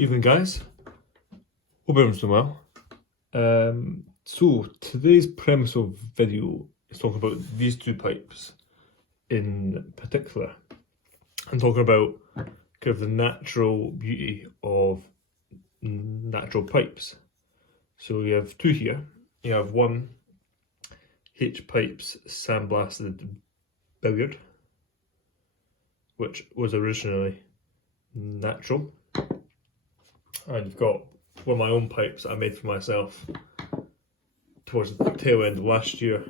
Evening, guys. Hope everyone's doing well. So today's premise of video is talking about these two pipes in particular. I'm talking about kind of the natural beauty of natural pipes. So we have two here. You have one H Pipes sandblasted billiard, which was originally natural. And you've got one of my own pipes that I made for myself towards the tail end of last year.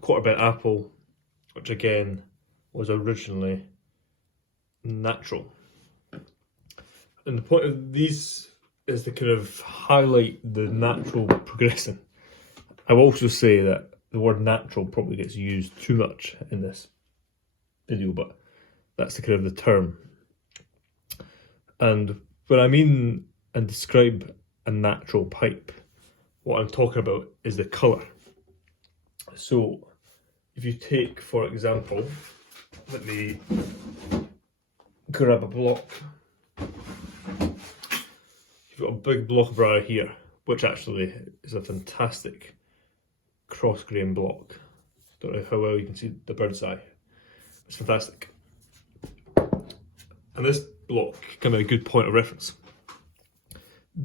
Quarter bent apple, which again was originally natural. And the point of these is to kind of highlight the natural progression. I will also say that the word natural probably gets used too much in this video, but that's the kind of the term. And when I mean and describe a natural pipe, what I'm talking about is the colour. So if you take, for example, let me grab a block. You've got a big block of briar here, which actually is a fantastic cross grain block. Don't know how well you can see the bird's eye. It's fantastic. And this block can be a good point of reference.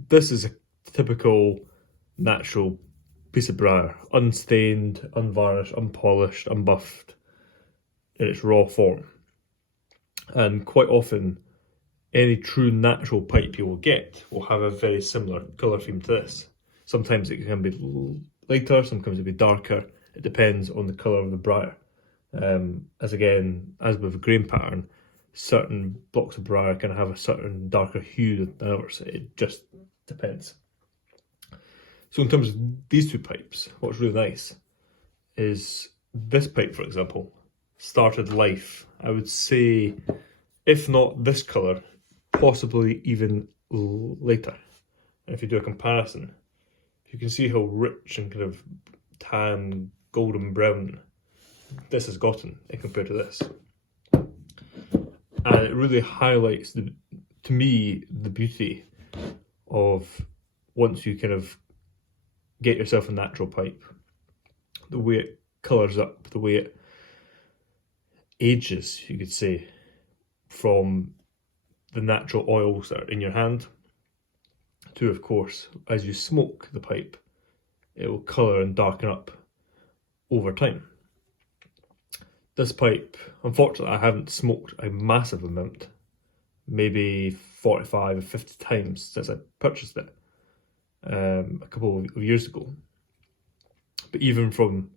This is a typical natural piece of briar, unstained, unvarnished, unpolished, unbuffed in its raw form. And quite often, any true natural pipe you will get will have a very similar colour theme to this. Sometimes it can be lighter, sometimes it can be darker. It depends on the colour of the briar. As with a grain pattern, certain blocks of briar can have a certain darker hue than others. It just depends. So in terms of these two pipes, what's really nice is this pipe, for example, started life, I would say, if not this colour, possibly even later. And if you do a comparison, you can see how rich and kind of tan, golden brown this has gotten compared to this. And it really highlights, to me, the beauty of once you kind of get yourself a natural pipe, the way it colours up, the way it ages, you could say, from the natural oils that are in your hand to, of course, as you smoke the pipe, it will colour and darken up over time. This pipe, unfortunately, I haven't smoked a massive amount, maybe 45 or 50 times since I purchased it a couple of years ago. But even from,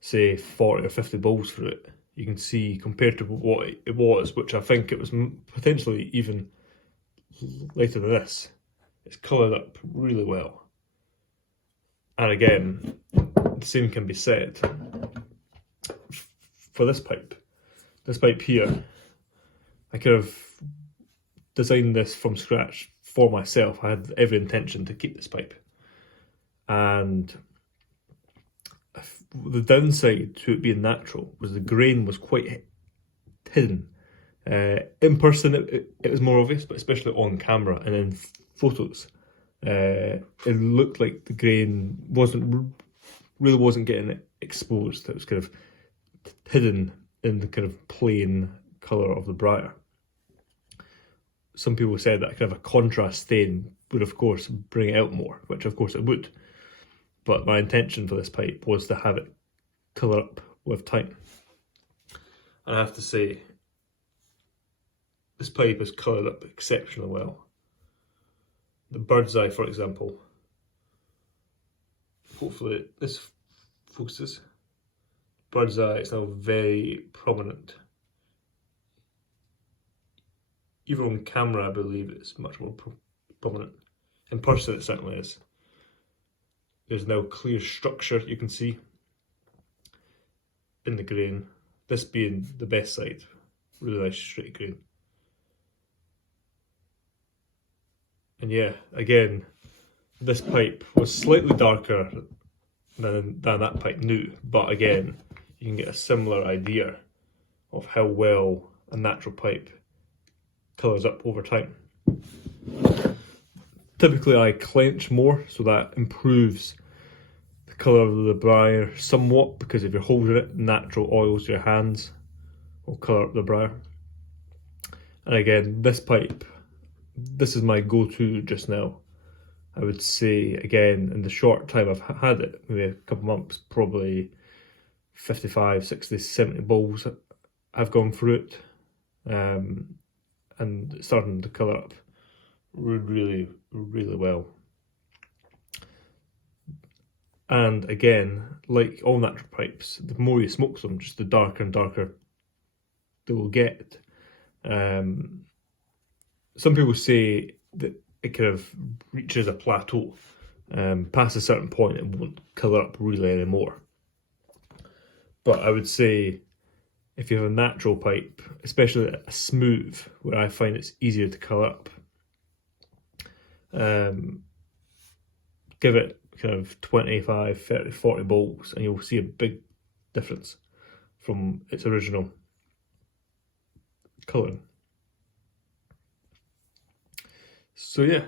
say, 40 or 50 bowls through it, you can see compared to what it was, which I think it was potentially even later than this, it's coloured up really well. And again, the same can be said for this pipe. This pipe here, I could have designed this from scratch for myself. I had every intention to keep this pipe. And the downside to it being natural was the grain was quite hidden. In person it was more obvious, but especially on camera and in photos, it looked like the grain really wasn't getting exposed. It was kind of hidden in the kind of plain colour of the briar. Some people said that kind of a contrast stain would of course bring it out more, which of course it would. But my intention for this pipe was to have it colour up with time. And I have to say, this pipe is coloured up exceptionally well. The bird's eye, for example, hopefully this focuses. Bird's eye is now very prominent. Even on camera, I believe it's much more prominent. In person, it certainly is. There's now clear structure you can see in the grain. This being the best side, really nice straight grain. And yeah, again, this pipe was slightly darker than that pipe new, but again, you can get a similar idea of how well a natural pipe colours up over time. Typically I clench more, so that improves the colour of the briar somewhat, because if you're holding it, natural oils to your hands will colour up the briar. And again, this pipe, this is my go-to just now. I would say, again, in the short time I've had it, maybe a couple months, probably 55, 60, 70 bowls I've gone through it, and it's starting to colour up really, really well. And again, like all natural pipes, the more you smoke them, just the darker and darker they will get. Some people say that it kind of reaches a plateau. Past a certain point, it won't colour up really anymore. But I would say if you have a natural pipe, especially a smooth, where I find it's easier to colour up, give it kind of 25, 30, 40 bowls and you'll see a big difference from its original colouring. So yeah,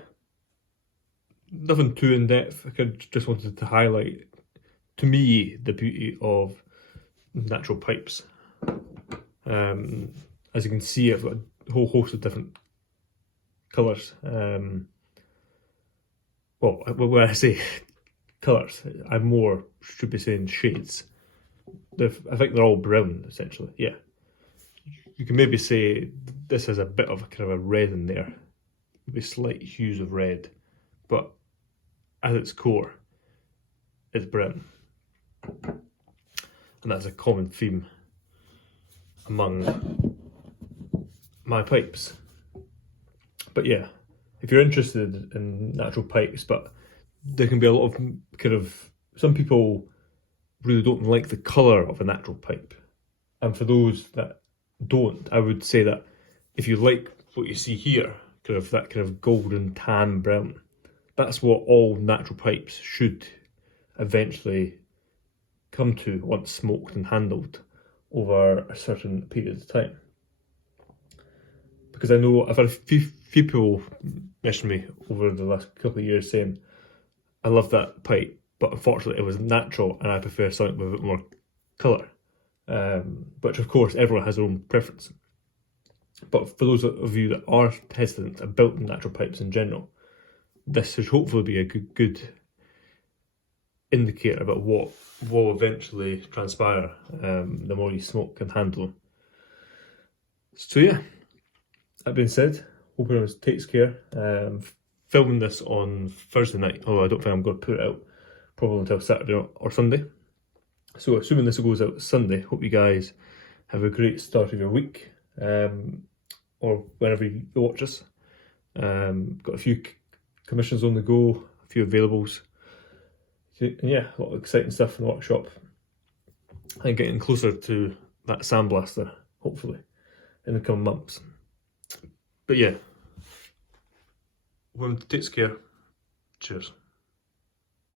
nothing too in depth. I just wanted to highlight, to me, the beauty of natural pipes. As you can see, I've got a whole host of different colours. Well, when I say colours, I more should be saying shades. I think they're all brown, essentially, yeah. You can maybe say this has a bit of a kind of a red in there, maybe slight hues of red, but at its core, it's brown. And that's a common theme among my pipes. But yeah, if you're interested in natural pipes, but there can be a lot of kind of, some people really don't like the colour of a natural pipe. And for those that don't, I would say that if you like what you see here, kind of that kind of golden tan brown, that's what all natural pipes should eventually come to once smoked and handled over a certain period of time. Because I know I've had a few people message me over the last couple of years saying, I love that pipe, but unfortunately it was natural and I prefer something with a bit more colour. Which of course everyone has their own preference. But for those of you that are hesitant about natural pipes in general, this should hopefully be a good indicator about what will eventually transpire the more you smoke and handle them. So yeah, that being said, hope everyone takes care. Filming this on Thursday night, although I don't think I'm going to put it out probably until Saturday or Sunday. So assuming this goes out Sunday, hope you guys have a great start of your week, or whenever you watch us. Got a few commissions on the go, a few availables. Yeah, a lot of exciting stuff in the workshop. And getting closer to that sandblaster, hopefully, in the coming months. But yeah, everyone takes care. Cheers.